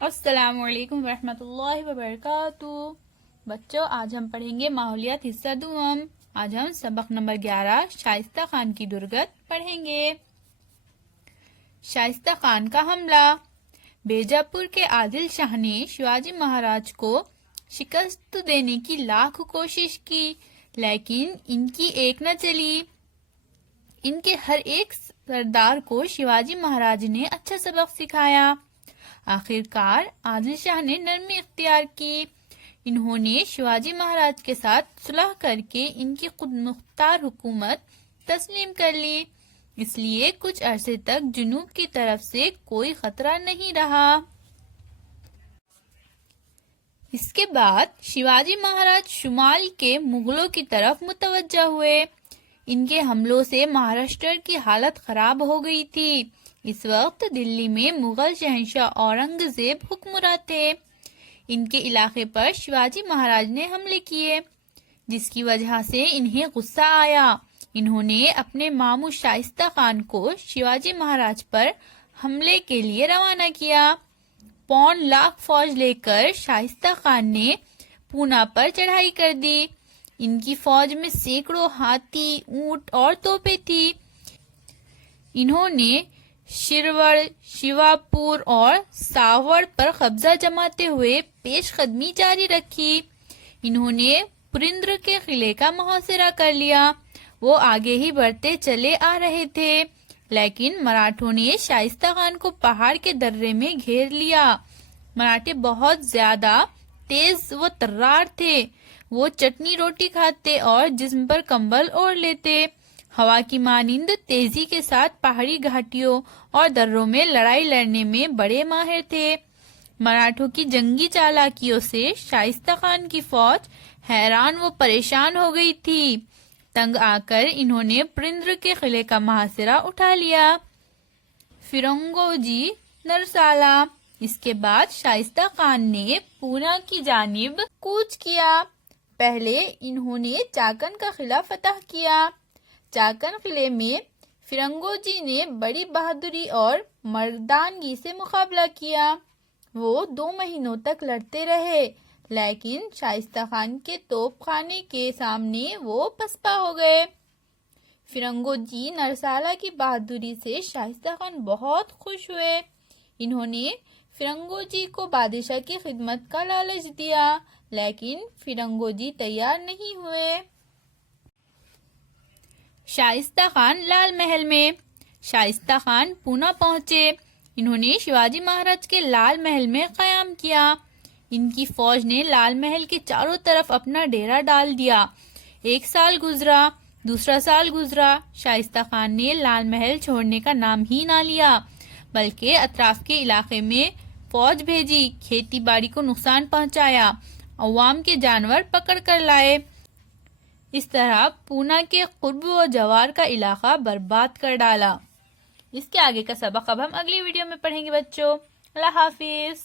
السلام علیکم ورحمۃ اللہ وبرکاتہ۔ بچوں، آج ہم پڑھیں گے ماحولیات حصہ دوم۔ آج ہم سبق نمبر 11 شائستہ خان کی درگت پڑھیں گے۔ شائستہ خان کا حملہ۔ بیجاپور کے عادل شاہ نے شیواجی مہاراج کو شکست دینے کی لاکھ کوشش کی، لیکن ان کی ایک نہ چلی۔ ان کے ہر ایک سردار کو شیواجی مہاراج نے اچھا سبق سکھایا۔ آخر کار عادل شاہ نے نرمی اختیار کی۔ انہوں نے شیواجی مہاراج کے ساتھ صلح کر کے ان کی خود مختار حکومت تسلیم کر لی، اس لیے کچھ عرصے تک جنوب کی طرف سے کوئی خطرہ نہیں رہا۔ اس کے بعد شیواجی مہاراج شمال کے مغلوں کی طرف متوجہ ہوئے۔ ان کے حملوں سے مہاراشٹر کی حالت خراب ہو گئی تھی۔ اس وقت دلی میں مغل شہنشاہ اورنگزیب حکمراں تھے۔ ان کے علاقے پر شیواجی مہاراج نے حملے کیے، جس کی وجہ سے انہیں غصہ آیا۔ انہوں نے اپنے ماموں شائستہ خان کو شیواجی مہاراج پر حملے کے لیے روانہ کیا۔ 1.25 لاکھ فوج لے کر شائستہ خان نے پونا پر چڑھائی کر دی۔ ان کی فوج میں سینکڑوں ہاتھی، اونٹ اور توپیں تھی۔ انہوں نے شروڑ، شیواپور اور ساوڑ پر قبضہ جماتے ہوئے پیش قدمی جاری رکھی۔ انہوں نے پرندر کے قلعے کا محاصرہ کر لیا۔ وہ آگے ہی بڑھتے چلے آ رہے تھے، لیکن مراٹھوں نے شائستہ خان کو پہاڑ کے درے میں گھیر لیا۔ مراٹھے بہت زیادہ تیز و ترار تھے۔ وہ چٹنی روٹی کھاتے اور جسم پر کمبل اوڑھ لیتے۔ ہوا کی مانند تیزی کے ساتھ پہاڑی گھاٹیوں اور دروں میں لڑائی لڑنے میں بڑے ماہر تھے۔ مراٹھوں کی جنگی چالاکیوں سے شائستہ خان کی فوج حیران و پریشان ہو گئی تھی۔ تنگ آ کر انہوں نے پرندر کے قلعے کا محاصرہ اٹھا لیا۔ فرنگوجی نرسالہ۔ اس کے بعد شائستہ خان نے پونا کی جانب کوچ کیا۔ پہلے انہوں نے چاکن کا قلعہ فتح کیا۔ چاکن قلعے میں فرنگوجی نے بڑی بہادری اور مردانگی سے مقابلہ کیا۔ وہ 2 مہینوں تک لڑتے رہے، لیکن شائستہ خان کے توپ خانے کے سامنے وہ پسپا ہو گئے۔ فرنگوجی نرسالہ کی بہادری سے شائستہ خان بہت خوش ہوئے۔ انہوں نے فرنگوجی کو بادشاہ کی خدمت کا لالچ دیا، لیکن فرنگوجی تیار نہیں ہوئے۔ شائستہ خان لال محل میں۔ شائستہ خان پونا پہنچے۔ انہوں نے شیواجی مہاراج کے لال محل میں قیام کیا۔ ان کی فوج نے لال محل کے چاروں طرف اپنا ڈیرا ڈال دیا۔ 1 سال گزرا، دوسرا سال گزرا، شائستہ خان نے لال محل چھوڑنے کا نام ہی نہ لیا، بلکہ اطراف کے علاقے میں فوج بھیجی، کھیتی باڑی کو نقصان پہنچایا، عوام کے جانور پکڑ کر لائے۔ اس طرح پونا کے قرب و جوار کا علاقہ برباد کر ڈالا۔ اس کے آگے کا سبق اب ہم اگلی ویڈیو میں پڑھیں گے بچوں۔ اللہ حافظ۔